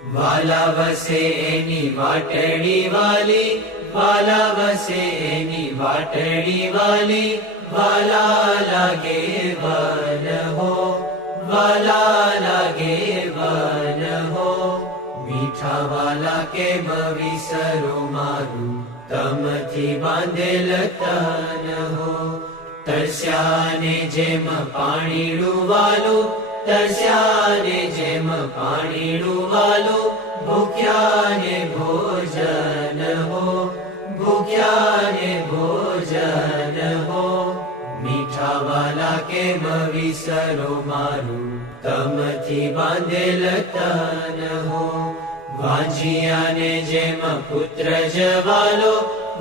વાલા વસે એની વાટડી વાલી, વાલા વસે એની વાટડી વાલી, વાલા લાગે વન હો, વાલા લાગે વન હો. મીઠા વાલા કેમ વિસરો મારું, તમથી બાંધેલ તન હો. તરસ્યાને જેમ પાણીડું વાલું, તરસ્યાને જેમ પાણીડું વાલું, ભૂખ્યાને ભોજન હો, ભૂખ્યાને ભોજન હો. મીઠા વાલા કેમ વિસરો મારું, તમથી બાંધેલ તન હો. વાંજિયાને જેમ પુત્ર જવાલો,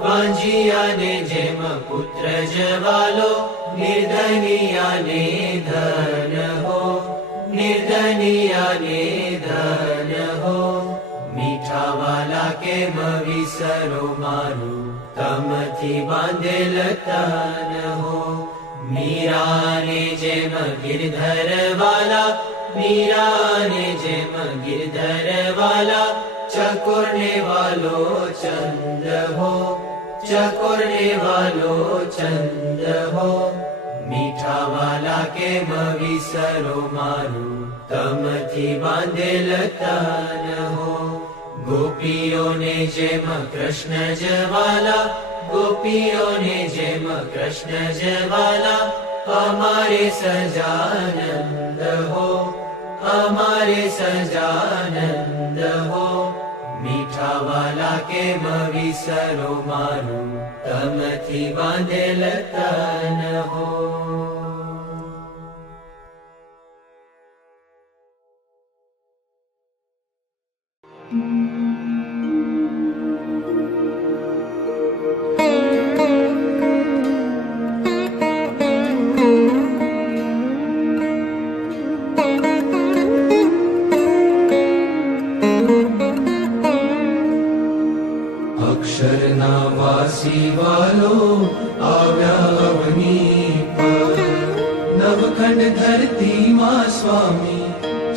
વાંજિયાને જેમ પુત્ર જવાલો, નિર્ધનિયાને ધન હો, નિર્ધનિયાને ધન હો. મીઠા વાલા કેમ વિસરો મારું, તમથી બાંધેલ તન હો. મીરાને જેમ ગિરધર વાલા, મીરાને જેમ ગિરધર વાલા, ચકોરને વાલો ચંદ હો, ચકોરને વાલો ચંદ હો. મીઠા વાલા કેમ વિસરો મારું, તમથી બાંધેલ તન હો. ગોપીઓને જેમ કૃષ્ણ જવાલા, ગોપીઓને જેમ કૃષ્ણ જવાલા, અમારે સજાનંદ હો, અમારે સજાનંદ હો. મીઠા વાલા કેમ વિસરો મારું, તમથી બાંધેલ તન હો. અક્ષરના વાસી વાલો આવ્યા અવની પર, નવખંડ ધરતીમાં સ્વામી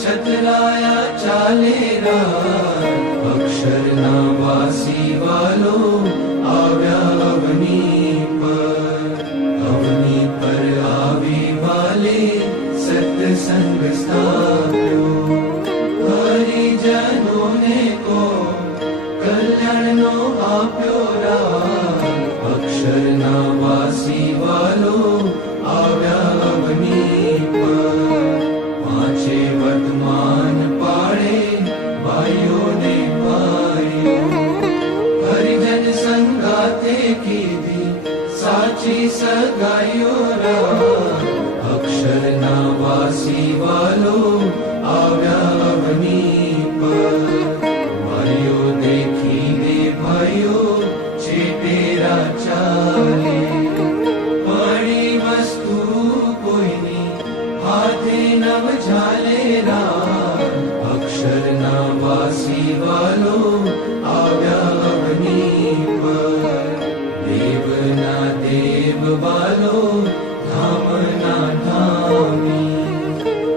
છતરાયા ચાલે રા. અક્ષરના વાસી વાલો આવ્યા અવની પર, અવની પર આવી વાલે સત્સંગ સ્થાપ્યો. હરિજનોને કો કલ્યાણનો આપ્યો રા. અક્ષરના વાસી વાલો આવ્યા અવની પર, પાંચે વર્તમાન પાડે ભાઈઓને ભાઈઓ. હરિજન સંગાતે કીધી સાચી સગાઈઓ રા. અક્ષરના વાસી વાલો આવ્યા અવની પર, ભાઈઓ દેખીને ભાઈઓ ચેટેરા ચાલે. પડી વસ્તુ કોઈની હાથે નવ ઝાલે રા. અક્ષરના વાસી વાલો આવ્યા અવની પર, દેવના દેવ વાલો ધામના ધામી.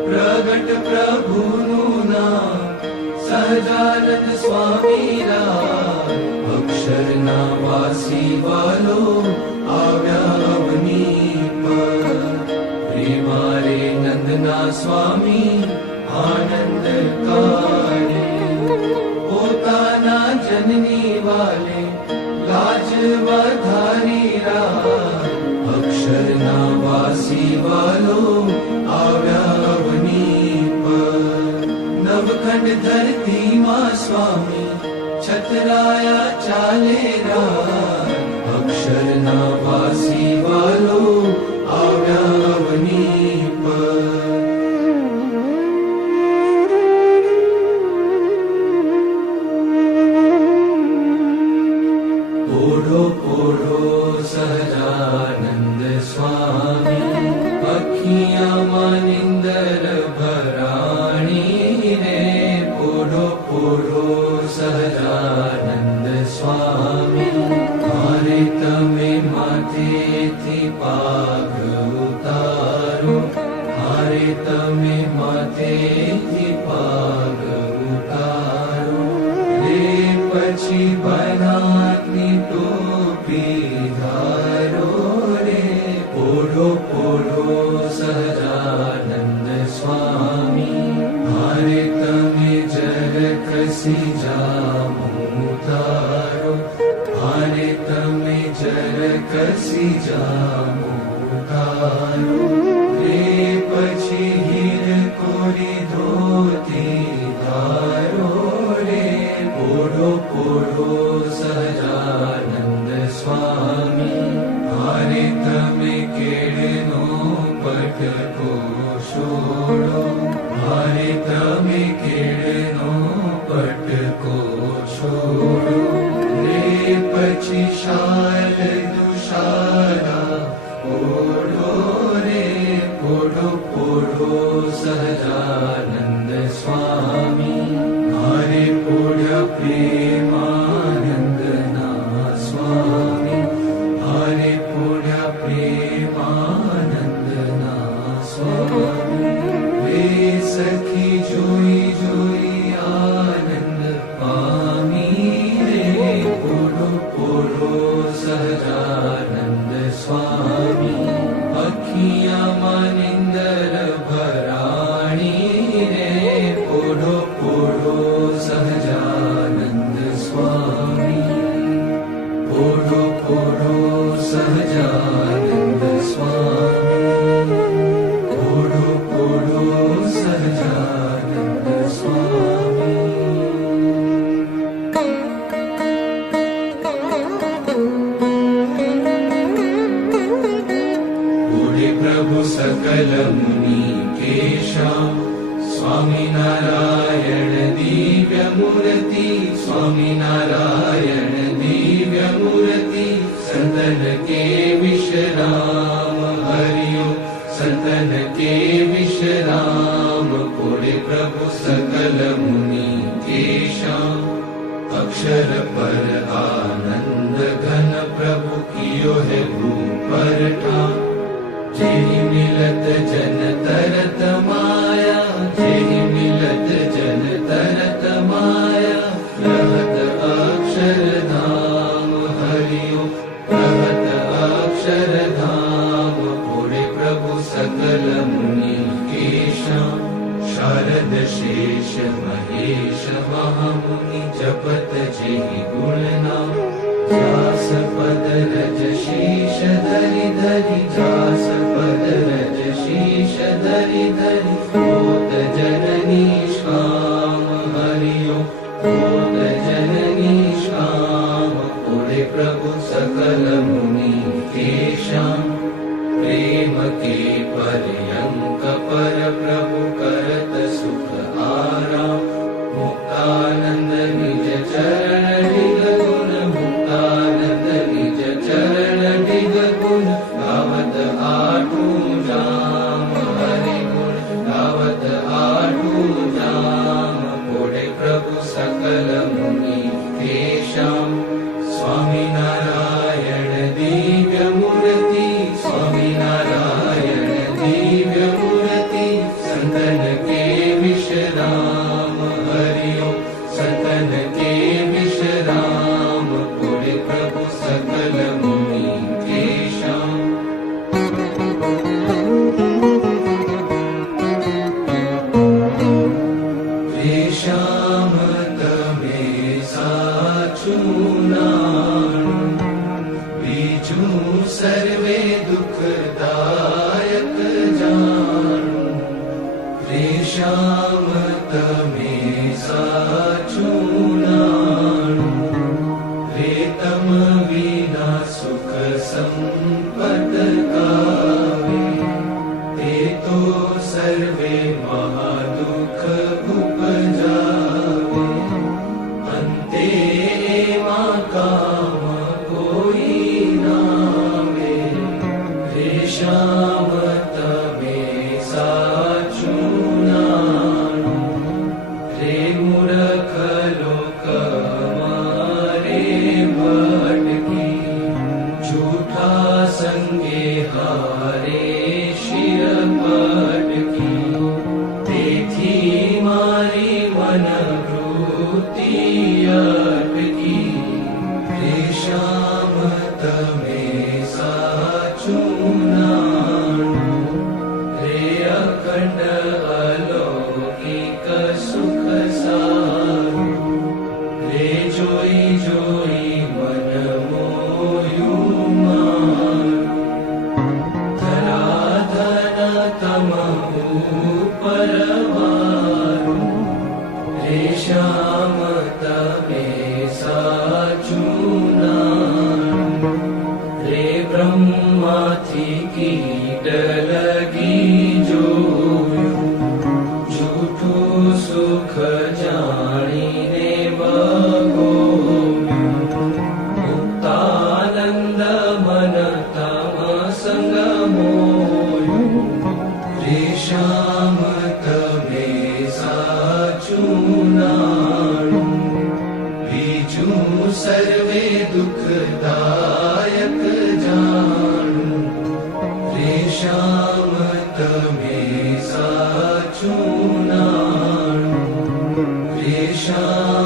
પ્રગટ પ્રભુનું નામ સહજાનંદ સ્વામી રા. અક્ષરના વાસી વાલો આવ્યા અવની પર, પ્રેમારે નંદના સ્વામી આનંદ કાઢે. પોતાના જનની વાલે લાજ વધારી રા. અક્ષરના વાસી વાલો આવ્યા અવની પર, નવખંડ ધરતીમાં સ્વામી છતરાયા ચાલે રા. અક્ષરના વાસી વાલો આવ્યા અવની પર. પોઢો પોઢો સહજાનંદ સ્વામી, અખિયામાં નિંદર ભરાણી રે. પોઢો પોઢો સહજાનંદ સ્વામી, મારે તમે માથેથી પાગ ઉતારો, મારે તમે માથેથી પાગ ઉતારો. પછી બનાની ટોપી ધારો રે પોઢો પોઢો સહજાનંદ સ્વામી મારે તમે જર કસી જામું તારો મારે તમે જર કસી જામું તારો રે પછી હીર કોરી ધોતી ધારો રે પોઢો પોઢો સહજાનંદ સ્વામી મારે તમે કેળનો પટકો છોડો મારે તમે કેળનો પટકો છોડો રે પછી શાલ દુશાલા ઓઢો રે પોઢો પોઢો સહજાનંદ સ્વામી મારે પોઢ્યા પ્રેમાનંદના સ્વામી મારે પોઢ્યા પ્રેમાનંદના સ્વામી રે સખી જોઈ જોઈ આનંદ પામી રે પોઢો પોઢો સહજાનંદ સ્વામી અખિયામાં નિંદર ભરાણી રે પોઢો પોઢો સહજાનંદ સ્વામી પોઢો પોઢો સહજાનંદ સ્વામી પોઢો પોઢો સહજાનંદ સ્વામી પ્રભુ સકલ મુનિ કેશા સ્વામિનારાયણ દિવ્ય મૂર્તિ સ્વામિનારાયણ દિવ્ય મૂર્તિ સંતન કે વિશ્રામ હરિયો સંતન કે વિશ્રામ કોડે પ્રભુ સકલ મુનિ કેશા અક્ષર પર આનંદ ઘન પ્રભુ કિયો હે ભૂપર ઠા જેહી મિલત જન તરત માયા જેહી મિલત જન તરત માયા રહત અક્ષરધામ હરિયો રહત અક્ષરધામ પોઢે પ્રભુ સકલ મુનિ કેશા શારદ શેષ મહેશ મહામુનિ જપત જેહી ગુણના જાસ પદ રજ શીશ ધરી ધરી જાસ પદ રજ શીશ ધરી ધરી હોત જનની શ્યામ હરિયો હોત જનની શ્યામ પોઢે પ્રભુ સકલ મુનિ કેશા પ્રેમ કે પર્યંક પર પ્રભુ કરત સુખ આરામ મુક્તાનંદ નિજ ચરણ ડિગ ગુણ મુક્તાનંદ નિજ ચરણ ડિગ ગુણ ગાવત આઠું જામ હરિ ગુણ तम परवारू रे श्याम तमे साचुनारू रे ब्रह्मा थी कीट लगी जोयू झूठू सुख जाणीने वगोव्यू मुक्तानंद मन तम संग मोयू रे श्याम तमे साचुनारू बीजू सर्वे दुखदायक जाणू रे श्याम तमे साचुनारू रे श्याम